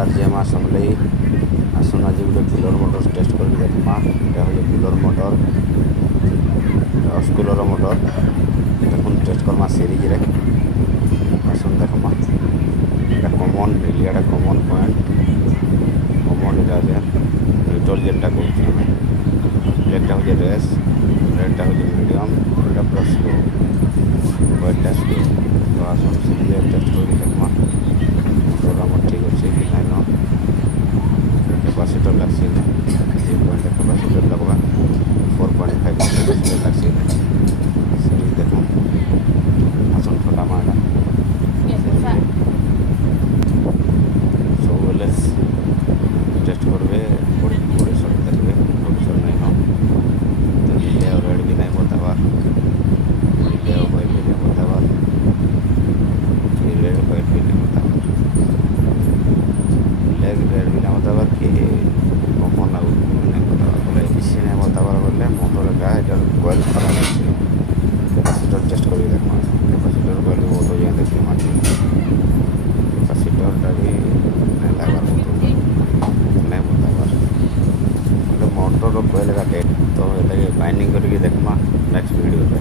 আর যে মা সামলেই আসুন আজ গোটে কুলর মোটর টেস্ট করি দেখমা। এটা হচ্ছে কুলর মোটর, স্কুলর মোটর। দেখুন টেস্ট করমা সিরিজরে। আসুন দেখমা, এটা কমন এরিয়াটা কমন পয়েন্ট, কমন এটা আছে নিউট্রাল যেটা করছি আমি। ব্ল্যাকটা হচ্ছে রেস, রেডটা হচ্ছে মিডিয়াম, এটা পুরো স্লো, হোয়াইটটা স্লো। তো আসুন সিরিজে টেস্ট করি দেখমা মোটর আমার ঠিক আছে কি নাই। ন कैपेसिटर লাগছে না, 3 পয়েন্টের कैपेसिटर লাগবা, 4.5 कैपेसिटर লাগছে না। সিরিজ দেখুন, আসুন ছোটা মাটা ସବୁବେଳେ ଟେଷ୍ଟ କରିବେ, ପରିଶ୍ରମ ଦେଖିବେ, ପରିଶ୍ରମ ନାଇଁ ନ ତ ରିଲେ ଆଉ ରେଡ଼ ବି ନାଇଁ ବତାବାର, ରିଲେ ଆଉ ହ୍ୱାଇଟ୍ ବି ନାଇଁ ବତାବାର, ରେଡ଼ ହ୍ୱାଇଟ୍ ବି ନାଇଁ ବତାବାର, ବ୍ଲାକ୍ ରେଡ଼ ବି ନାଇଁ ବତାବାର, କି କମନ୍ ଆଉ ନାଇଁ ବତାବାର। ବୋଲେ କିଛି ନାଇଁ ବତାବାର ବୋଲେ ମୋଟର ଏକା ଏଟାର କଏଲ୍ ଖରାପ ଅଛି। कैपेसिटर टेस्ट करिए देखमा, कैपेसिटर कॉइल भी बहुत हो जाए देखिए माटी, कैपेसिटरटा भी नहीं लागबार मोटर नहीं बताबार मतलब मोटर कॉइल का डेट। तो ये बाइंडिंग करके देखमा नेक्स्ट वीडियो पे।